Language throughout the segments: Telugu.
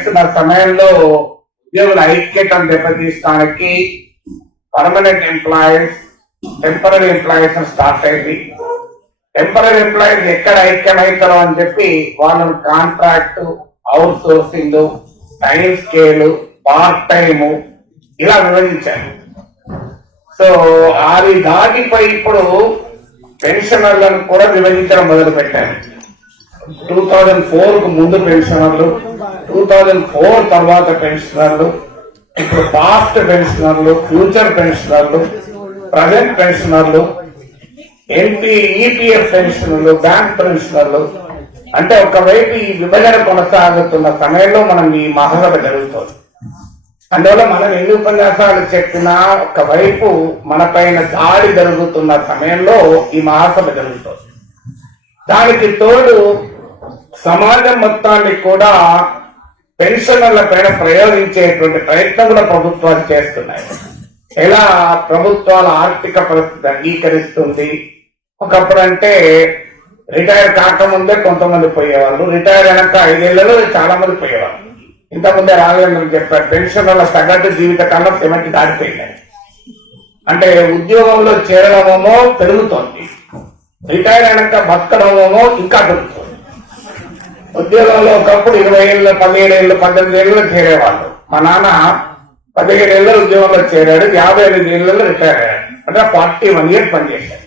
చేస్తున్న సమయంలో ఉద్యోగుల ఐక్యతను దెబ్బతీయడానికి permanent employees temporary employees start అయింది. టెంపరీ ఎంప్లాయీస్ ఎక్కడ ఐక్యమవుతారో అని చెప్పి వాళ్ళని contract, outsourcing, time scale, part time ఇలా విభజించారు. సో అది దాటిపై ఇప్పుడు పెన్షనర్లను కూడా విభజించడం మొదలు పెట్టారు. 2004 కు ముందు పెన్షనర్లు, 2004 తర్వాత పెన్షనర్లు, ఇప్పుడు పాస్ట్ పెన్షనర్లు, ఫ్యూచర్ పెన్షనర్లు, ప్రజెంట్ పెన్షనర్లు, ఈపీఎఫ్ పెన్షనర్లు, బ్యాంక్ పెన్షనర్లు. అంటే ఒకవైపు ఈ విభజన కొనసాగుతున్న సమయంలో మనం ఈ మహాసభ జరుగుతుంది. అందువల్ల మనం ఎన్ని ఉపన్యాసాలు చెప్పినా ఒకవైపు మన పైన దాడి జరుగుతున్న సమయంలో ఈ మహాసభ జరుగుతుంది. దానికి తోడు సమాజం మొత్తాన్ని కూడా పెన్షనర్ల పైన ప్రయోగించేటువంటి ప్రయత్నం కూడా ప్రభుత్వాలు చేస్తున్నాయి. ఎలా ప్రభుత్వాల ఆర్థిక పరిస్థితి అంగీకరిస్తుంది. ఒకప్పుడు అంటే రిటైర్ కాకముందే కొంతమంది పోయేవాళ్ళు, రిటైర్ అయినాక 5 ఏళ్లలో చాలా మంది పోయేవాళ్ళు. ఇంతకుముందే రాఘవేంద్ర చెప్పారు, పెన్షనర్ల సగటు జీవిత కాలం 70 దాటిపోయింది. అంటే ఉద్యోగంలో చేరడమేమో పెరుగుతోంది, రిటైర్ అయినాక బతకడమేమో ఇంకా పెరుగుతుంది. ఉద్యోగంలో ఒకప్పుడు 20 ఏళ్ళు, 17 ఏళ్ళు, 18 ఏళ్ళు చేరేవాళ్ళు. మా నాన్న 17 ఏళ్ళ ఉద్యోగంలో చేరాడు, 55 ఏళ్ళలో రిటైర్ అయ్యాడు. అంటే 41 ఇయర్స్ పనిచేశాడు.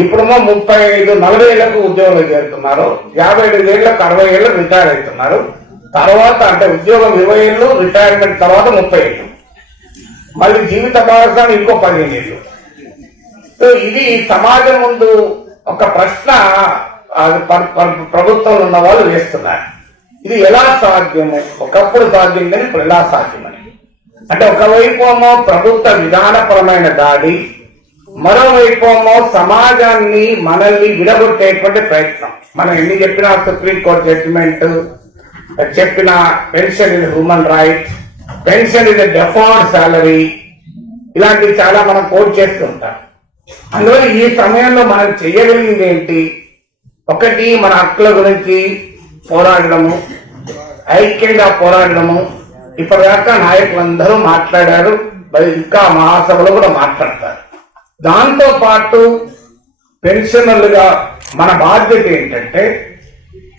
ఇప్పుడేమో 35, 40 ఏళ్లకు ఉద్యోగంలో చేరుతున్నారు, 55 ఏళ్లకు 60 ఏళ్ళు రిటైర్ అవుతున్నారు. తర్వాత అంటే ఉద్యోగం 20 ఏళ్ళు, రిటైర్మెంట్ తర్వాత 30 ఏళ్ళు, మళ్ళీ జీవిత భాగస్వామి ఇంకో 15 ఏళ్ళు. సో ఇది సమాజం ముందు ఒక ప్రశ్న ప్రభుత్వంలో ఉన్న వాళ్ళు వేస్తున్నారు. ఇది ఎలా సాధ్యము? ఒకప్పుడు సాధ్యం కానీ ఇప్పుడు ఎలా సాధ్యమని. అంటే ఒకవైపు ఏమో ప్రభుత్వ విధానపరమైన దాడి, మరోవైపు సమాజాన్ని మనల్ని విడగొట్టేటువంటి ప్రయత్నం. మనం ఎన్ని చెప్పినా సుప్రీంకోర్టు జడ్జిమెంట్ చెప్పిన pension is human right, pension is deferred salary, ఇలాంటివి చాలా మనం కోట్ చేస్తూ ఉంటాం. అందువల్ల ఈ సమయంలో మనం చేయగలిగింది ఏంటి? ఒకటి, మన హక్కుల గురించి పోరాడము, ఐక్యంగా పోరాడము. ఇప్పటిదాకా నాయకులందరూ మాట్లాడారు, మరి ఇంకా మహాసభలో కూడా మాట్లాడతారు. దాంతో పాటు పెన్షనర్లుగా మన బాధ్యత ఏంటంటే,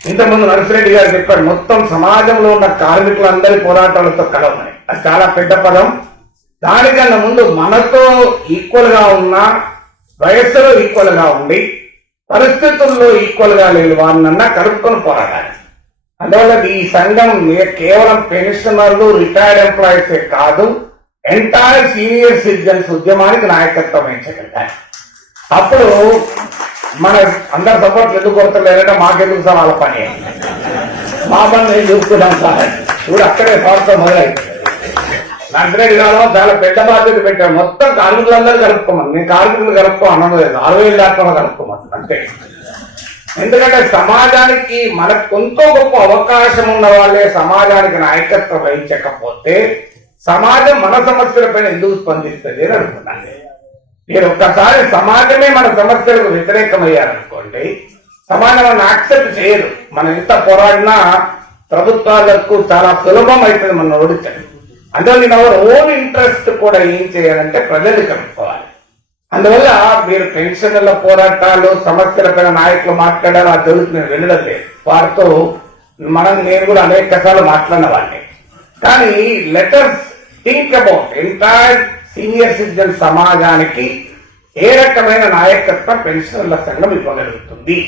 ఇంతకుముందు నరసిరెడ్డి గారు చెప్పారు, మొత్తం సమాజంలో ఉన్న కార్మికులందరి పోరాటాలతో కలవని. అది చాలా పెద్ద పదం. దానికన్నా ముందు మనతో ఈక్వల్ గా ఉన్న, వయస్సులో ఈక్వల్ గా ఉండి, పరిస్థితుల్లో ఈక్వల్ గా లేని వారినన్నా కలుపుకొని పోరాడాలి. అందువల్ల ఈ సంఘం కేవలం పెన్షనర్లు, రిటైర్డ్ ఎంప్లాయీస్ కాదు, ఎంటైర్ సీనియర్ సిటిజన్స్ ఉద్యమానికి నాయకత్వం వహించగలిగారు. అప్పుడు మన అందరు సపోర్ట్లు ఎందుకు కొడతలేదంటే మాకెందుకు సార్ వాళ్ళ పని, మా పని నేను చూసుకున్నాం సార్. ఇప్పుడు అక్కడే సంవత్సరం మొదలైంది. నర్సిరెడ్డి గారు చాలా పెద్ద బాధ్యత పెట్టారు, మొత్తం కార్మికులందరూ కలుపుకోమని. నేను కార్మికులు కలుపుకో అన్నది 60,000 దాకా కలుపుకోమని అంతే. ఎందుకంటే సమాజానికి మనకు కొంత గొప్ప అవకాశం ఉన్న వాళ్ళే సమాజానికి నాయకత్వం వహించకపోతే సమాజం మన సమస్యలపైన ఎందుకు స్పందిస్తుంది అని అనుకున్నాను. మీరు ఒక్కసారి సమాజమే మన సమస్యలకు వ్యతిరేకమయ్యారనుకోండి, సమాజం మనం యాక్సెప్ట్ చేయదు. మనం ఎంత పోరాడినా ప్రభుత్వాలకు చాలా సులభం అవుతుంది మనం ఓడించడం. అందువల్ల అవర్ ఓన్ ఇంట్రెస్ట్ కూడా ఏం చేయాలంటే ప్రజలు కలుపుకోవాలి. అందువల్ల మీరు పెన్షన్ల పోరాటాలు, సమస్యలపైన నాయకులు మాట్లాడాలి, ఆ జరుగుతుంది, నేను వెళ్ళడం లేదు. వారితో నేను కూడా అనేక సార్లు మాట్లాడిన వాళ్ళని. కానీ letters think about entire senior citizen సమాజానికి ఏ రకమైన నాయకత్వం పెన్షనర్ల సంఘం ఇవ్వగలుగుతుంది.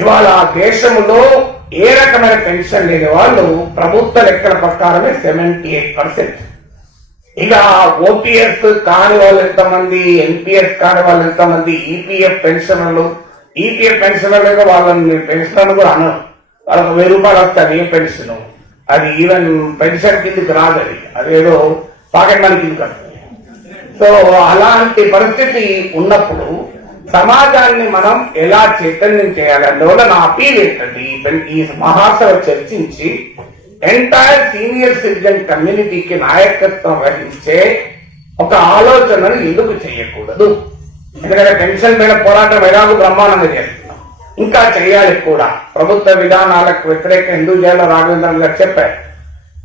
ఇవాళ దేశంలో ఏ రకమైన పెన్షన్ లేని వాళ్ళు ప్రభుత్వ లెక్కల ప్రకారమే 78%. ఇక ఓపీఎస్ కాని వాళ్ళు ఎంతమంది, ఎన్పిఎస్ కాని వాళ్ళు ఎంతమంది, ఈపీఎఫ్ పెన్షనర్లు వాళ్ళని పెన్షనర్లు కూడా అనరు. వాళ్ళకి 1000 రూపాయలు వస్తుంది ఏ పెన్షన్, అది ఈవెన్ పెన్షన్ కిందకి రాదు, అదేదో పాకెట్ మనీ కిందకి వస్తుంది. సో అలాంటి పరిస్థితి ఉన్నప్పుడు సమాజాన్ని మనం ఎలా చైతన్యం చేయాలి? అందువల్ల నా అపీల్ ఏంటంటే, ఈ మహాసభ చర్చించి ఎంటైర్ సీనియర్ సిటిజన్ కమ్యూనిటీకి నాయకత్వం వహించే ఒక ఆలోచనను ఎందుకు చేయకూడదు? ఎందుకంటే పెన్షన్ మీద పోరాటం ఎలాగో బ్రహ్మాండంగా చేస్తున్నాం, ఇంకా చేయాలి కూడా. ప్రభుత్వ విధానాలకు వ్యతిరేకంగా ఎందుకు చేయాలో రాఘవేంద్ర గారు చెప్పారు.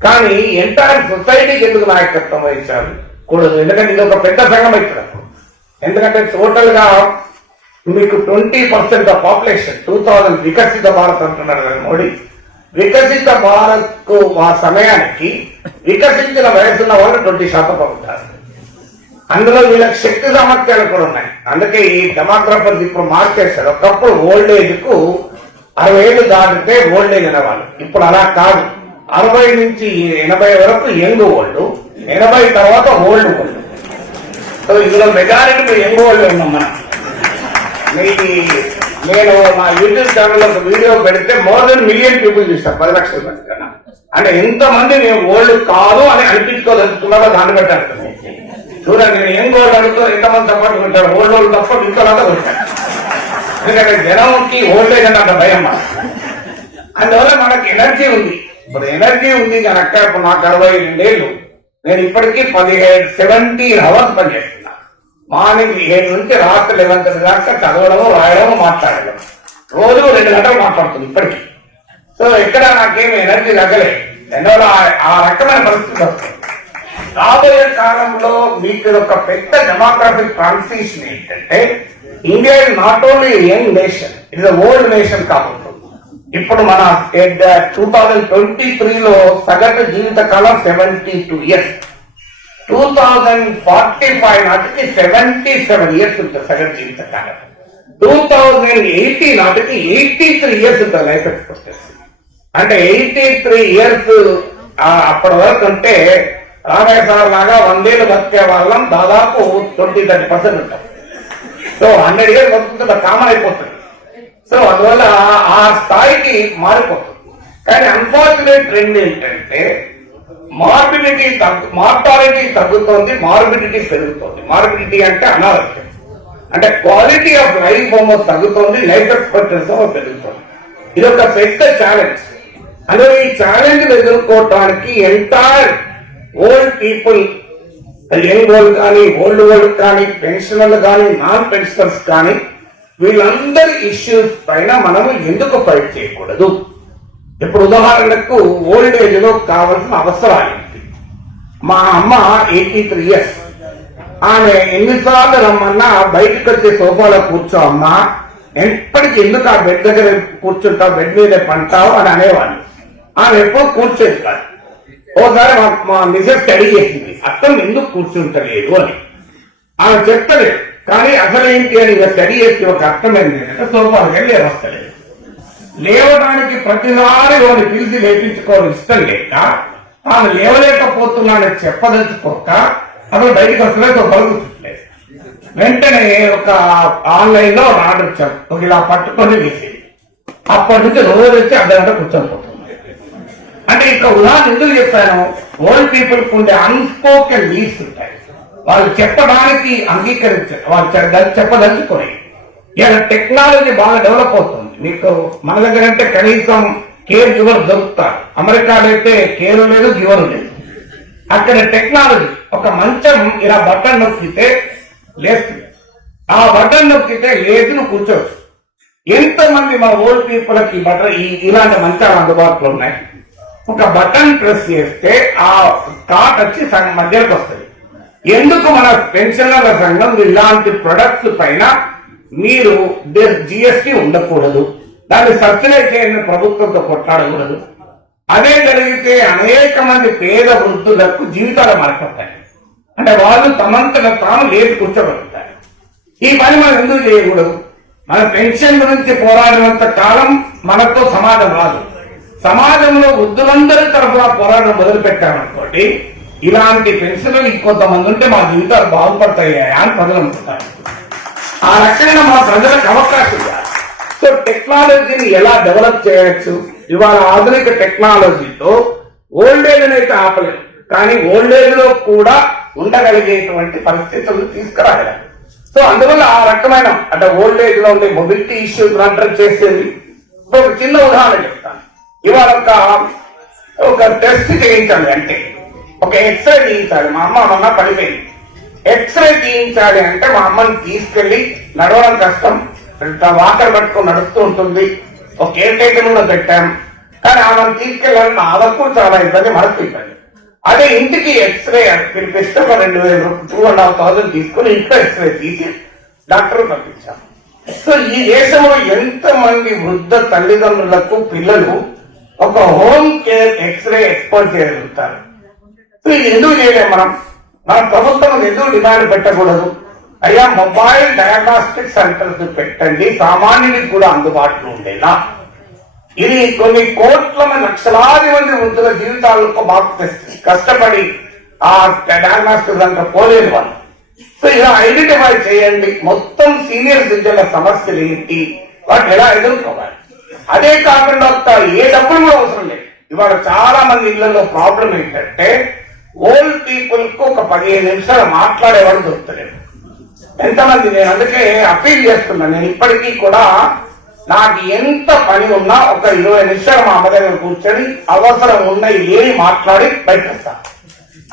కానీ ఎంటైర్ సొసైటీకి ఎందుకు నాయకత్వం వహించాలి కూడదు? ఎందుకంటే ఇది ఒక పెద్ద సంఘం అవుతుంది. ఎందుకంటే టోటల్ గా మీకు 20% ఆఫ్ పాపులేషన్ 2000 వికసిత భారత్ అంటున్నారు కదా మోడీ. వికసిత భారత్ కు ఆ సమయానికి వికసించిన వయసున్న వాళ్ళు 20% ఉంటారు. అందులో వీళ్ళకి శక్తి సామర్థ్యాలు కూడా ఉన్నాయి. అందుకే ఈ డెమోగ్రఫర్స్ ఇప్పుడు మార్చేశారు. ఒకప్పుడు ఓల్డ్ ఏజ్ కు 60 ఏళ్ళు దాటితే ఓల్డ్ ఏజ్ అనేవాళ్ళు. ఇప్పుడు అలా కాదు. 60 నుంచి 80 వరకు యంగ్ ఓల్డ్, 80 తర్వాత ఓల్డ్ ఓల్డ్. సో ఇందులో మెజారిటీ యంగ్ ఓల్డ్ ఉన్నాం మనం. నేను మా యూట్యూబ్ ఛానల్ ఒక వీడియో పెడితే మోర్ దెన్ 1 మిలియన్ పీపుల్ చూస్తాను, 10 లక్షల మంది కన్నా. అంటే ఎంతమంది మేము ఓల్డ్ కాదు అని అనిపించుకోదలుచుకున్నారో దాన్ని బట్టి అర్థం. చూడండి, నేను యంగ్ ఓల్డ్ అడుగుతూ ఎంతమంది సపోర్ట్ పెట్టారు, ఓల్డ్ ఓల్డ్ తప్ప ఇంకోలాగా పెట్టాను. ఎందుకంటే జనంకి ఓల్డ్ ఏజ్ అంటే అంత భయం. అందువల్ల మనకి ఎనర్జీ ఉంది. ఇప్పుడు ఎనర్జీ ఉంది కనుక ఇప్పుడు నాకు 62 ఏళ్ళు, నేను ఇప్పటికీ 17 అవర్స్ పనిచేస్తున్నా. మార్నింగ్ 7 నుంచి రాత్రి 11 దాకా చదవడము, రాయడము, మాట్లాడడం. రోజు 2 గంటలు మాట్లాడుతుంది ఇప్పటికీ. సో ఎక్కడ నాకేమి ఎనర్జీ తగ్గలేదు. ఎందువల్ల ఆ రకమైన పరిస్థితి వస్తుంది. రాబోయే కాలంలో మీకు ఒక పెద్ద డెమోగ్రాఫిక్ ట్రాన్సిషన్ ఏంటంటే, India is not only young nation, it is old nation కాబోతుంది. ఇప్పుడు మన 2023లో సగటు జీవిత కాలం 72 ఇయర్స్. 2045 నాటికి 77 ఇయర్స్ ఉంటుంది సగటు జీవిత కాలం. 2080 నాటికి 83 ఇయర్స్ ఉంటుంది లైఫ్ ఎక్స్పెక్టెన్సీ. అంటే 83 ఇయర్స్ అప్పటి వరకు అంటే రామయ్య సార్ లాగా 100 ఏళ్ళు బతికే వాళ్ళం దాదాపు 20-30% ఉంటాం. సో 100 ఇయర్స్ బతుకుతుంటే కామన్ అయిపోతుంది. సో అందువల్ల ఆ స్థాయికి మారిపోతుంది. కానీ అన్ఫార్చునేట్ ట్రెండ్ ఏంటంటే మార్టాలిటీ తగ్గుతోంది, మార్బిడిటీ పెరుగుతోంది. మార్బిడిటీ అంటే అనారోగ్యం, అంటే క్వాలిటీ ఆఫ్ లైఫ్ ఏమో తగ్గుతోంది, లైఫ్ ఎక్స్పెక్టెన్సీ ఏమో పెరుగుతోంది. ఇది ఒక పెద్ద ఛాలెంజ్. అందులో ఈ ఛాలెంజ్ ఎదుర్కోవటానికి entire old people, young old కానీ, ఓల్డ్ ఓల్డ్ కానీ, పెన్షనర్లు కానీ, నాన్ పెన్షనర్స్ కానీ, వీళ్ళందరి ఇష్యూస్ పైన మనము ఎందుకు ఫైట్ చేయకూడదు? ఇప్పుడు ఉదాహరణకు ఓల్డ్ ఏజ్ లో కావాల్సిన అవసరాలు ఏంటి? మా అమ్మ 83 ఇయర్స్, ఆమె ఎన్నిసార్లు రమ్మన్నా బయటకు వచ్చే సోఫాలో కూర్చో అమ్మా, ఎప్పటికి ఎందుకు ఆ బెడ్ దగ్గర కూర్చుంటావు, బెడ్ మీద పంటావు అని అనేవాళ్ళు. ఆమె ఎప్పుడు కూర్చోది కాదు. ఓసారి మా మిసెస్ స్టడీ చేసింది, అర్థం ఎందుకు కూర్చుంటలేదు అని. ఆమె చెప్తలేదు, కానీ అసలు ఏంటి అని స్టడీ చేసి ఒక అర్థమైంది ఏంటంటే సోఫాకి వెళ్ళి వస్తలేదు. లేవడానికి ప్రతిసారి వాడిని పిలిచి లేపించుకోవడం ఇష్టం లేక, తాను లేవలేకపోతున్నానని చెప్పదలుచుకోక అసలు బయటకు వస్తలేదు, సోఫాలు కూర్చుంటలేదు. వెంటనే ఒక ఆన్లైన్ లో ఆర్డర్ ఇచ్చాం, ఒక ఇలా పట్టుకొని వేసేది. అప్పటి నుంచి రోజు వచ్చి అర్ధగంట కూర్చొని పోతుంది. అంటే ఇక్కడ ఉదాహరణ ఎందుకు చెప్పాను, ఓల్డ్ పీపుల్ ఉండే అన్స్పోకెన్ నీడ్స్ ఉంటాయి. వాళ్ళు చెప్పడానికి అంగీకరించారు, వాళ్ళు చెప్పదలుచుకొని. ఇలా టెక్నాలజీ బాగా డెవలప్ అవుతుంది. మీకు మన దగ్గర అంటే కనీసం కేర్ గివర్ దొరుకుతారు. అమెరికాలో అయితే కేర్ లేదు, గివర్ లేదు. అక్కడ టెక్నాలజీ, ఒక మంచం ఇలా బటన్ నొక్కితే లేస్తుంది, ఆ బటన్ నొక్కితే లేదు, నువ్వు కూర్చోవచ్చు. ఎంతమంది మా ఓల్డ్ పీపుల్కి బటన్ ఇలాంటి మంచాలు అందుబాటులో ఉన్నాయి. ఒక బటన్ ప్రెస్ చేస్తే ఆ కాట్ వచ్చి సగం మధ్యలోకి వస్తుంది. ఎందుకు మన పెన్షనర్ల సంఘం ఇలాంటి ప్రొడక్ట్స్ పైన మీరు జిఎస్టీ ఉండకూడదు, దాన్ని సబ్సిడైజ్ చేయని ప్రభుత్వంతో కొట్లాడకూడదు? అదే జరిగితే అనేక మంది పేద వృద్ధులకు జీవితాలు మారిపోతాయి. అంటే వాళ్ళు తమంతట తాము లేచి కూర్చోగలుగుతారు. ఈ పని మనం ఎందుకు చేయకూడదు? మన పెన్షన్ గురించి పోరాడినంత కాలం మనతో సమాజం రాదు. సమాజంలో వృద్ధులందరి తరఫున పోరాటం మొదలు పెట్టామనుకోండి, ఇలాంటి పెన్షన్లు ఇంకొంతమంది ఉంటే మా జీవితాలు బాగుపడతాయా అని ప్రజలు అనుకుంటారు. ఆ రకంగా మా ప్రజలకు అవకాశం ఇవ్వాలి. సో టెక్నాలజీని ఎలా డెవలప్ చేయొచ్చు? ఇవాళ ఆధునిక టెక్నాలజీతో ఓల్డ్ ఏజ్ అయితే ఆపలేదు, కానీ ఓల్డ్ ఏజ్ లో కూడా ఉండగలిగేటువంటి పరిస్థితులు తీసుకురాగలం. సో అందువల్ల ఆ రకమైన అంటే ఓల్డ్ ఏజ్ లో ఉండే మొబిలిటీ ఇష్యూస్ అడ్రస్ చేసేది. ఒక చిన్న ఉదాహరణ చెప్తాను. ఇవాళ ఒక టెస్ట్ చేయించాలి అంటే, ఒక ఎక్స్రే తీయించాలి. మా అమ్మ మొన్న పడిపోయింది. ఎక్స్రే తీయించాలి అంటే మా అమ్మని తీసుకెళ్లి, నడవడం కష్టం, వాకర్ పట్టుకొని నడుస్తూ ఉంటుంది. ఒక కేర్ టేకర్ కూడా పెట్టాం. కానీ ఆమెను తీసుకెళ్ళాలని ఆమెకు చాలా ఇబ్బంది, మనకు ఇబ్బంది. అదే ఇంటికి ఎక్స్రే పిలిపిస్తే ఒక 2,500 తీసుకుని ఇంట్లో ఎక్స్రే తీసి డాక్టర్ పంపించాం. సో ఈ దేశంలో ఎంతమంది వృద్ధ తల్లిదండ్రులకు పిల్లలు ఒక హోమ్ కేర్ ఎక్స్రే ఎక్స్పోర్ట్ చేయగలుగుతారు? సో ఇది ఎందుకు చేయలేము మన ప్రభుత్వం ఎందుకు డిమాండ్ పెట్టకూడదు? అయ్యా మొబైల్ డయాగ్నాస్టిక్ సెంటర్స్ పెట్టండి, సామాన్యుడికి కూడా అందుబాటులో ఉండేలా. ఇది కొన్ని కోట్ల మంది, లక్షలాది మంది వృద్ధుల జీవితాలకు బాగు తెస్తుంది. కష్టపడి ఆ డయాగ్నాస్టిక్ సెంటర్ పోలేదు వాళ్ళు. సో ఇలా ఐడెంటిఫై చేయండి, మొత్తం సీనియర్ సిటిజన్ల సమస్యలు ఏంటి, వాటిని ఎలా ఎదుర్కోవాలి. అదే కాకుండా ఏ డబ్బులు కూడా అవసరం లేదు. ఇవాళ చాలా మంది ఇళ్లలో ప్రాబ్లం ఏంటంటే ఓల్డ్ పీపుల్ కు ఒక 15 నిమిషాలు మాట్లాడేవాడు దొరుకుతలేదు. ఎంతమంది, నేను అందుకే అపీల్ చేస్తున్నాను. నేను ఇప్పటికీ కూడా నాకు ఎంత పని ఉన్నా ఒక 20 నిమిషాలు మా అమ్మ దగ్గర కూర్చొని అవసరం ఉన్న ఏమి మాట్లాడి బయట వస్తా.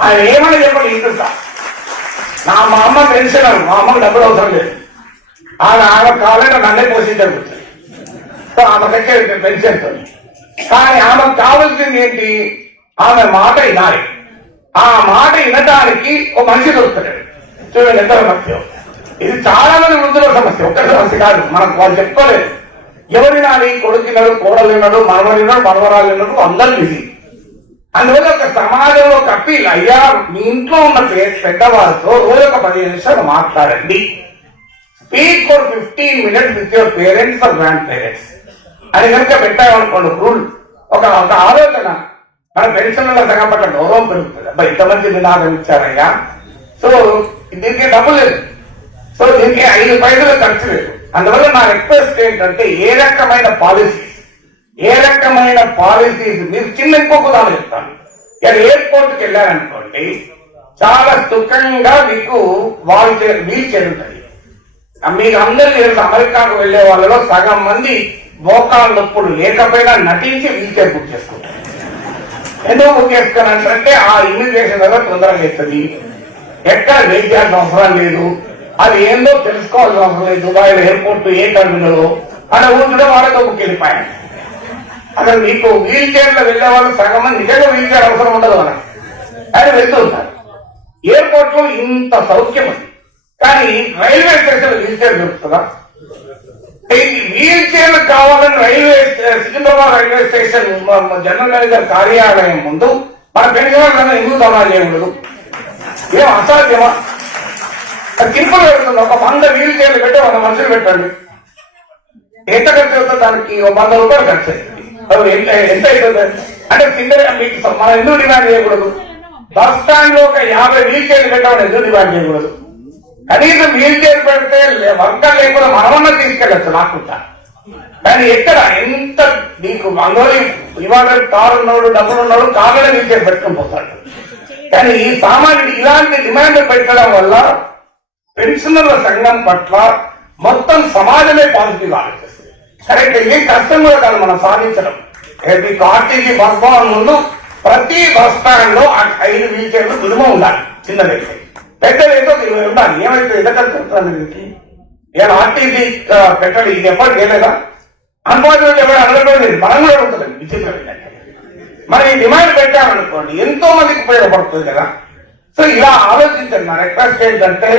ఆయన ఏమని చెప్పండి ఇంటుంటా. మా అమ్మ పెన్షన్, మా అమ్మకు డబ్బులు అవసరం లేదు. ఆమె కావాలంటే నన్నే పోషించారు. సో ఆమెకైతే పెన్షన్తో. కానీ ఆమెకు కావాల్సింది ఏంటి? ఆమె మాట వినాలి. ఆ మాట వినటానికి ఒక మనిషి దొరుకుతాడు. చూడండి ఎంత సమస్య. ఇది చాలా మంది వృద్ధుల సమస్య, ఒక్కరి సమస్య కాదు. మనకు వాళ్ళు చెప్పుకోలేదు. ఎవరినాలి? కొడుకున్నాడు, కోడలు విన్నాడు, మనవడు విన్నాడు, మనవరాలు విన్నాడు, అందరూ బిజీ. అందువల్ల ఒక సమాజంలో ఒక అప్పీల్, అయ్యా మీ ఇంట్లో ఉన్న పెద్దవారితో రోజు ఒక 15 నిమిషాలు మాట్లాడండి. Speak for 15 minutes with your parents or grandparents అని కనుక పెట్టామనుకోండి రూల్, ఒక ఆలోచన, మన పెన్షన్ల సంఘం పట్ల గౌరవం పెరుగుతుంది. అబ్బా ఇంతమంది నినాదం ఇచ్చారయ్యా, సో దీనికి డబ్బు లేదు, సో దీనికి 5 పైసలు ఖర్చు లేదు. అందువల్ల నా రిక్వెస్ట్ ఏంటంటే ఏ రకమైన పాలసీస్ మీరు చిన్న ఇంకొక ఉదాహరణ చెప్తాను. ఇక్కడ ఎయిర్పోర్ట్కి వెళ్ళారనుకోండి, చాలా సుఖంగా మీకు వీల్ చైర్ ఉంటుంది. మీకు అందరూ తెలుసు, అమెరికాకు వెళ్లే వాళ్ళలో సగం మంది మోకాళ్ళ నొప్పులు లేకపోయినా నటించి వీల్ చైర్ బుక్ చేసుకుంటారు. ఎందుకు బుక్ చేసుకున్నారంటే ఆ ఇమిగ్రేషన్ దగ్గర తొందరగా అవుతుంది, ఎక్కడ వెయిట్ చేయాల్సిన అవసరం లేదు, అది ఏందో తెలుసుకోవాల్సిన అవసరం లేదు. దుబాయ్ ఎయిర్పోర్ట్ ఏ టర్మినల్ అలా కూర్చుంటే వాళ్ళతో బుక్ వెళ్ళిపోయాను. అసలు మీకు వీల్ చైర్ లో వెళ్లే వాళ్ళు సగం మంది నిజంగా వీల్ చైర్ అవసరం ఉండదు మనకు, అది వెళ్తూ ఉంటారు. ఎయిర్పోర్ట్ లో ఇంత సౌఖ్యం ఉంది, కానీ రైల్వే స్టేషన్ వీల్ చైర్ దొరుకుతుందా? వీల్ చైర్ కావాలని Secunderabad railway station general manager కార్యాలయం ముందు మన పెన్షన్ ఎందుకు దమా చేయకూడదు? ఏం అసాధ్యమా? తిరుపతి పెడుతుంది, ఒక 100 వీల్ చైర్లు పెట్టి 100 మనుషులు పెట్టండి. ఎంత ఖర్చు అవుతుంది? దానికి 100 రూపాయలు ఖర్చు అవుతుంది. ఎంత అవుతుంది అంటే సింగల్గా మీకు మనం ఎందుకు డిమాండ్ చేయకూడదు? బస్ స్టాండ్ లో ఒక 50 వీల్ చైర్లు పెట్టామని ఎందుకు డిమాండ్ చేయకూడదు? కనీసం వీల్ చైర్ పెడితే వర్కర్ లేకుండా మనమన్నా తీసుకెళ్ళచ్చు లాక్కుంటా. కానీ ఎక్కడ ఎంత నీకు అందువల్ల ఇవాళ కారు ఉన్నాడు, డబ్బులు ఉన్నాడు, కారులోనే వీల్ చైర్ పెట్టుకుని పోతాడు. కానీ ఈ సామాన్యుడు ఇలాంటి డిమాండ్ పెట్టడం వల్ల పెన్షనర్ల సంఘం పట్ల మొత్తం సమాజమే పాజిటివ్ ఆలోచిస్తుంది. కరెక్ట్, ఇది కష్టం కూడా కాదు మనం సాధించడం. మీకు ఆర్టీసీ బస్ భవన్ ముందు ప్రతి బస్ స్టాండ్ లో 5 వీల్ చైర్లు మినిమం ఉండాలి. చిన్నదైతే పెద్దదైతే 20 ఉండాలి. ఏమైతే ఎదగలుగుతుంది దీనికి? ఇలా ఆర్టీసీ పెట్టాలి, ఇది ఎఫర్ట్ చేయలేదా? అన్ఫార్చునేట్ ఎవరు అడగడం లేదు, మనం కూడా అడుగుతుంది. విచిత్రం మరి ఈ డిమాండ్ పెట్టామనుకోండి ఎంతో మందికి ఉపయోగపడుతుంది కదా. సో ఇలా ఆలోచించండి. నా రిక్వెస్ట్ ఏంటంటే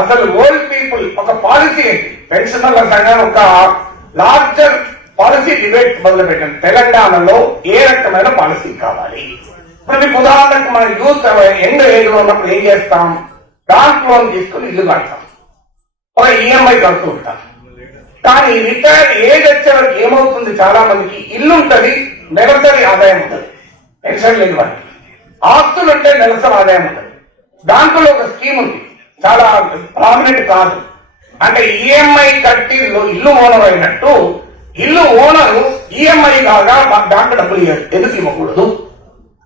అసలు ఓల్డ్ పీపుల్ ఒక పాలసీ ఏంటి, పెన్షనర్ల సంఘం ఒక లార్జర్ పాలసీ డిబేట్ మొదలు పెట్టండి. తెలంగాణలో ఏ రకమైన పాలసీ కావాలి? ఇప్పుడు మీకు ఉదాహరణకు మన యూత్ యంగ్ ఏజ్ లో ఉన్నప్పుడు ఏం చేస్తాం? బ్యాంక్ లోన్ తీసుకుని ఇల్లు కడతాం, ఒక ఈఎంఐ కడుతూ ఉంటాం. కానీ రిటైర్డ్ ఏజ్ వచ్చే వరకు ఏమవుతుంది? చాలా మందికి ఇల్లు ఉంటుంది, నెలసరి ఆదాయం ఉంటుంది. పెన్షన్ లేని వారికి ఆస్తులు ఉంటే నెలసరి ఆదాయం ఉంటుంది. బ్యాంకులో ఒక స్కీమ్ ఉంది, చాలా ప్రామినెంట్ కాదు. అంటే ఈఎంఐ కట్టి ఇల్లు ఓనర్ అయినట్టు ఇల్లు ఓనరు ఈఎంఐ కాగా బ్యాంకు డబ్బులు ఎందుకు ఇవ్వకూడదు?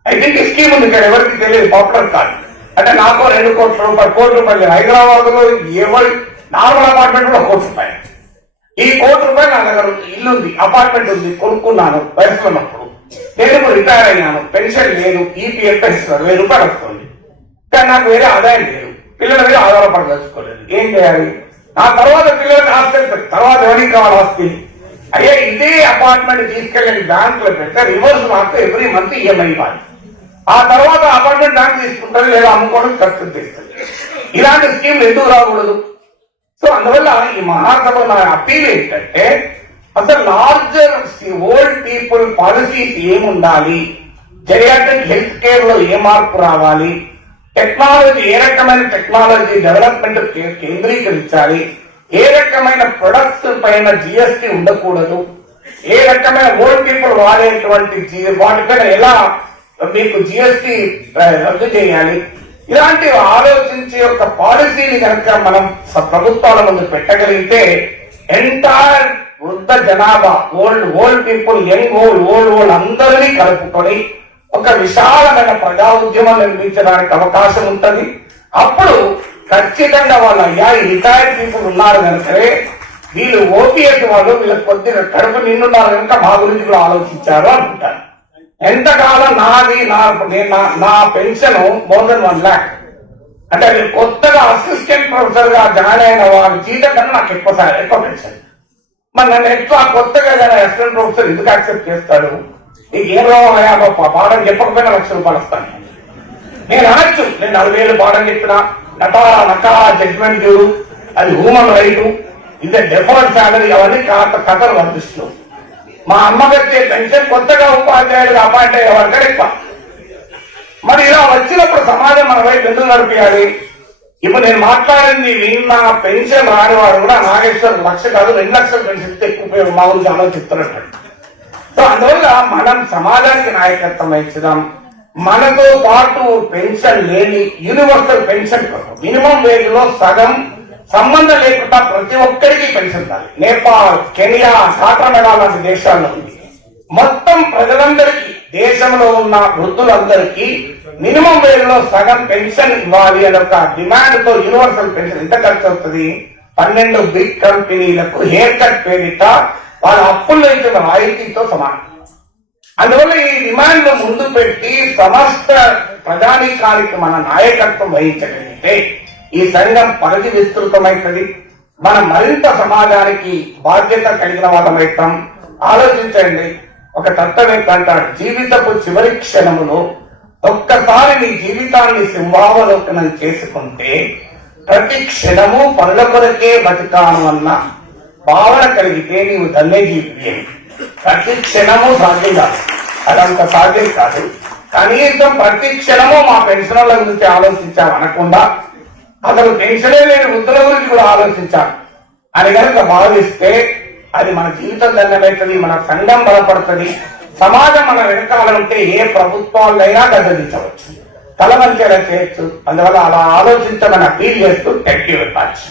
ఐ థింక్ ఈ స్కీమ్ ఉంది, ఇక్కడ ఎవరికి తెలియదు, పాపులర్ కాదు. అంటే నాకు 2 కోట్ల రూపాయలు హైదరాబాద్ లో ఎవరి నార్మల్ అపార్ట్మెంట్ కూడా 1 కోటి రూపాయలు. ఈ 1 కోటి రూపాయలు నా దగ్గర ఇల్లు ఉంది, అపార్ట్మెంట్ ఉంది, కొనుక్కున్నాను వయసులో ఉన్నప్పుడు. నేను ఇప్పుడు రిటైర్ అయ్యాను, పెన్షన్ లేదు, ఈపీఎఫ్ ఇస్తున్నారు, 1000 రూపాయలు వస్తుంది. కానీ నాకు వేరే ఆదాయం లేదు, పిల్లల మీద ఆధారపడదలుచుకోలేదు. ఏం చేయాలి? ఆ తర్వాత పిల్లలకి ఆస్తి వెళ్తారు, తర్వాత ఎవరికి కావాలి ఆస్తి? అయ్యా ఇదే అపార్ట్మెంట్ తీసుకెళ్ళి బ్యాంక్ లో పెడితే రివర్స్ మాత్రం ఎవ్రీ మంత్ ఈఎంఐ ఇవ్వాలి. ఆ తర్వాత అపార్ట్మెంట్ బ్యాంక్ తీసుకుంటుంది లేదా అమ్ముకోవడం ఖర్చు తీస్తుంది. ఇలాంటి స్కీమ్లు ఎందుకు రాకూడదు? సో అందువల్ల ఈ మహాసభ నా అపీల్ ఏంటంటే అసలు లార్జర్ ఓల్డ్ పీపుల్ పాలసీస్ ఏముండాలి, జెరియాట్రిక్ హెల్త్ కేర్ లో ఏ మార్పు రావాలి, టెక్నాలజీ ఏ రకమైన టెక్నాలజీ డెవలప్మెంట్ కేంద్రీకరించాలి, ఏ రకమైన ప్రొడక్ట్స్ పైన జిఎస్టీ ఉండకూడదు, ఏ రకమైన ఓల్డ్ పీపుల్ వాడేటువంటి వాటిపైన ఎలా మీకు జిఎస్టీ రద్దు చేయాలి, ఇలాంటివి ఆలోచించి ఒక పాలసీని కనుక మనం ప్రభుత్వాల ముందు పెట్టగలిగితే ఎంటైర్ వృద్ధ జనాభా ఓల్డ్ పీపుల్, యంగ్ ఓల్డ్ అందరినీ కలుపుకొని ఒక విశాలమైన ప్రజా ఉద్యమం నిర్మించడానికి అవకాశం ఉంటుంది. అప్పుడు ఖచ్చితంగా వాళ్ళు అయ్యా ఈ రిటైర్డ్ పీపుల్ ఉన్నారు కనుకనే వీళ్ళు ఓపీఎస్ వాళ్ళు వీళ్ళకి కొద్దిగా కడుపు నిండున్నారు కనుక మా గురించి కూడా ఆలోచించారు అనుకుంటారు. ఎంతకాలం నా పెన్షన్ మోర్ దెన్ 1 lakh అంటే కొత్తగా అసిస్టెంట్ ప్రొఫెసర్ గా జాయిన్ అయిన వారి జీతం కన్నా నాకు ఎక్కువ పెన్షన్. మరి నన్ను ఎక్కువ కొత్తగా అసిస్టెంట్ ప్రొఫెసర్ ఎందుకు యాక్సెప్ట్ చేస్తాడు? నీకు ఏం రోగమయ్యా పాఠం చెప్పకపోయినా ₹1,00,000 వస్తాను. నేను అనొచ్చు, నేను 40,000 పాఠం చెప్పినా నకా జడ్జ్మెంట్ చూడు, అది హ్యూమన్ రైట్, ఇది డెఫర్డ్ శాలరీ, అవన్నీ కథలు వర్తిస్తూ మా అమ్మగచ్చే పెన్షన్ కొత్తగా ఉపాధ్యాయులుగా అపాయింట్ అయ్యే వరకు ఎక్కువ. మరి ఇలా వచ్చినప్పుడు సమాజం మన వైపు ఎందుకు నడిపించాలి? ఇప్పుడు నేను మాట్లాడింది నిన్న పెన్షన్ రాని వాడు కూడా నాగేశ్వర్ 1,00,000 కాదు 2 లక్షల పెన్షన్ ఎక్కువ ఉపయోగం మా గురించి ఆలోచిస్తున్నట్టు. సో అందువల్ల మనం సమాజానికి నాయకత్వం వహించడం, మనతో పాటు పెన్షన్ లేని యూనివర్సల్ పెన్షన్ మినిమం వేజ్ లో సగం సంబంధం లేకుండా ప్రతి ఒక్కరికి పెన్షన్ ఇవ్వాలి. నేపాల్, కెనియా, కాట్రమెడా లాంటి దేశాల్లో ఉంది. మొత్తం ప్రజలందరికీ, దేశంలో ఉన్న వృద్ధులందరికీ మినిమం వేజ్ లో సగం పెన్షన్ ఇవ్వాలి అనే ఒక డిమాండ్ తో యూనివర్సల్ పెన్షన్ ఎంత ఖర్చు అవుతుంది? 12 బిగ్ కంపెనీలకు హెయిర్ కట్ పేరిట వాళ్ళ అప్పుల్లో ఇచ్చిన రాయితీతో సమానం. అందువల్ల ఈ డిమాండ్ ముందు పెట్టి సమస్త ప్రజానీకానికి మన నాయకత్వం వహించగలిగితే ఈ సంఘం పరిధి విస్తృతమైనది. మనం మరింత సమాజానికి బాధ్యత కలిగిన వాళ్ళమైతాం. ఆలోచించండి, ఒక తత్వవేత్త అంటాడు, జీవితపు చివరి క్షణములో ఒక్కసారి నీ జీవితాన్ని సింహావలోకనం చేసుకుంటే ప్రతి క్షణము పనుల కొరకే బతికాను అన్న భావన కలిగితే నీవు ధన్యజీవి. ప్రతి క్షణము సాధ్యం కాదు, అదంత సాధ్యం కాదు. కనీసం ప్రతి క్షణము మా పెన్షనర్ల గురించి ఆలోచించాం అనకుండా అసలు పెన్షనే లేని వృద్ధుల గురించి కూడా ఆలోచించాలి అని కనుక భావిస్తే అది మన జీవితం ధన్యమవుతుంది, మన సంఘం బలపడుతుంది, సమాజం మన వెనకాల ఉంటే ఏ ప్రభుత్వాలైనా గద్దదించవచ్చు, తలవంచేలా చేయొచ్చు. అందువల్ల అలా ఆలోచించమని అపీల్ చేస్తూ థ్యాంక్ యూ వెరీ మచ్.